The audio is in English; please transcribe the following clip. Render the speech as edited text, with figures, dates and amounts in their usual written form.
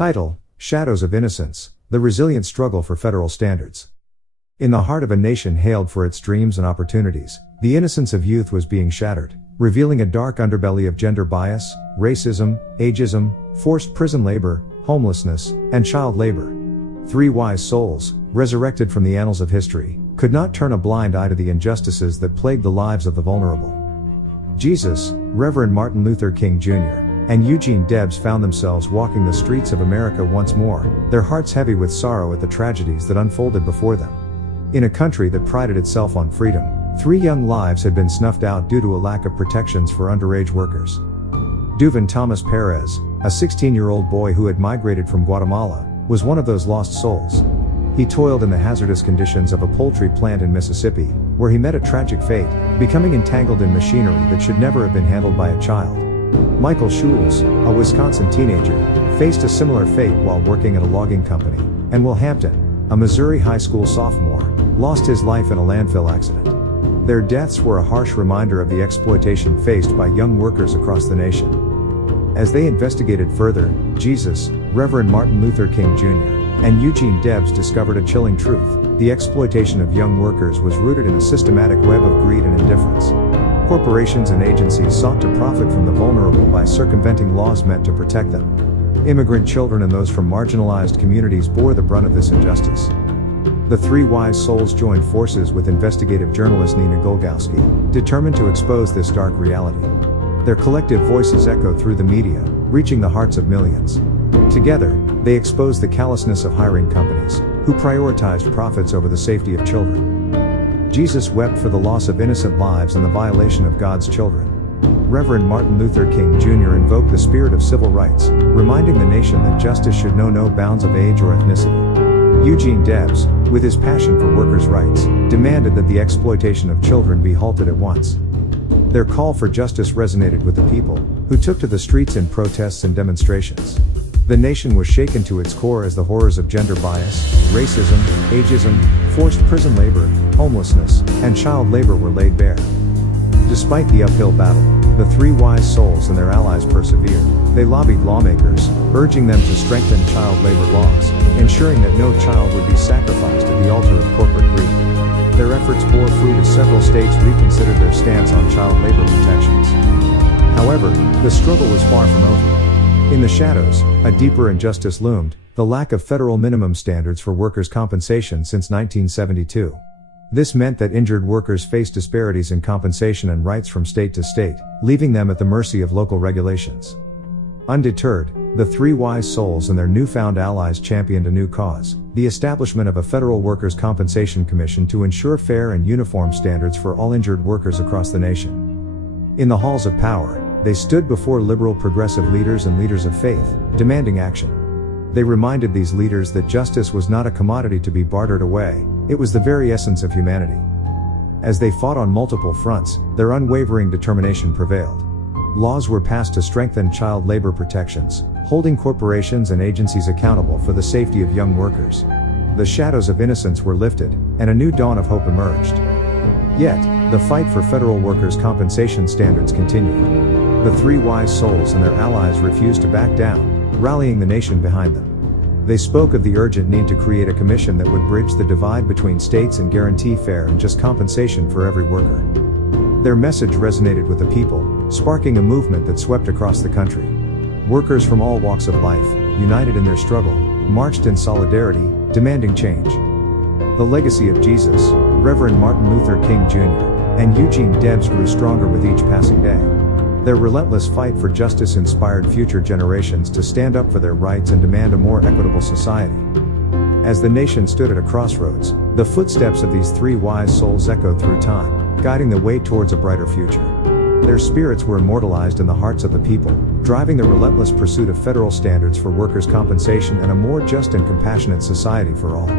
Title: Shadows of Innocence, the Resilient Struggle for Federal Standards. In the heart of a nation hailed for its dreams and opportunities, the innocence of youth was being shattered, revealing a dark underbelly of gender bias, racism, ageism, forced prison labor, homelessness, and child labor. Three wise souls, resurrected from the annals of history, could not turn a blind eye to the injustices that plagued the lives of the vulnerable. Jesus, Reverend Martin Luther King Jr., and Eugene Debs found themselves walking the streets of America once more, their hearts heavy with sorrow at the tragedies that unfolded before them. In a country that prided itself on freedom, 3 young lives had been snuffed out due to a lack of protections for underage workers. Duvin Thomas Perez, a 16-year-old boy who had migrated from Guatemala, was one of those lost souls. He toiled in the hazardous conditions of a poultry plant in Mississippi, where he met a tragic fate, becoming entangled in machinery that should never have been handled by a child. Michael Schulz, a Wisconsin teenager, faced a similar fate while working at a logging company, and Will Hampton, a Missouri high school sophomore, lost his life in a landfill accident. Their deaths were a harsh reminder of the exploitation faced by young workers across the nation. As they investigated further, Jesus, Reverend Martin Luther King Jr., and Eugene Debs discovered a chilling truth: the exploitation of young workers was rooted in a systematic web of greed and indifference. Corporations and agencies sought to profit from the vulnerable by circumventing laws meant to protect them. Immigrant children and those from marginalized communities bore the brunt of this injustice. The 3 wise souls joined forces with investigative journalist Nina Golgowski, determined to expose this dark reality. Their collective voices echoed through the media, reaching the hearts of millions. Together, they exposed the callousness of hiring companies, who prioritized profits over the safety of children. Jesus wept for the loss of innocent lives and the violation of God's children. Reverend Martin Luther King Jr. invoked the spirit of civil rights, reminding the nation that justice should know no bounds of age or ethnicity. Eugene Debs, with his passion for workers' rights, demanded that the exploitation of children be halted at once. Their call for justice resonated with the people, who took to the streets in protests and demonstrations. The nation was shaken to its core as the horrors of gender bias, racism, ageism, forced prison labor, homelessness, and child labor were laid bare. Despite the uphill battle, the 3 wise souls and their allies persevered. They lobbied lawmakers, urging them to strengthen child labor laws, ensuring that no child would be sacrificed at the altar of corporate greed. Their efforts bore fruit as several states reconsidered their stance on child labor protections. However, the struggle was far from over. In the shadows, a deeper injustice loomed: the lack of federal minimum standards for workers' compensation since 1972. This meant that injured workers faced disparities in compensation and rights from state to state, leaving them at the mercy of local regulations. Undeterred, the 3 wise souls and their newfound allies championed a new cause: the establishment of a federal workers' compensation commission to ensure fair and uniform standards for all injured workers across the nation. In the halls of power, they stood before liberal progressive leaders and leaders of faith, demanding action. They reminded these leaders that justice was not a commodity to be bartered away, it was the very essence of humanity. As they fought on multiple fronts, their unwavering determination prevailed. Laws were passed to strengthen child labor protections, holding corporations and agencies accountable for the safety of young workers. The shadows of innocence were lifted, and a new dawn of hope emerged. Yet, the fight for federal workers' compensation standards continued. The 3 wise souls and their allies refused to back down, rallying the nation behind them. They spoke of the urgent need to create a commission that would bridge the divide between states and guarantee fair and just compensation for every worker. Their message resonated with the people, sparking a movement that swept across the country. Workers from all walks of life, united in their struggle, marched in solidarity, demanding change. The legacy of Jesus, Reverend Martin Luther King Jr., and Eugene Debs grew stronger with each passing day. Their relentless fight for justice inspired future generations to stand up for their rights and demand a more equitable society. As the nation stood at a crossroads, the footsteps of these 3 wise souls echoed through time, guiding the way towards a brighter future. Their spirits were immortalized in the hearts of the people, driving the relentless pursuit of federal standards for workers' compensation and a more just and compassionate society for all.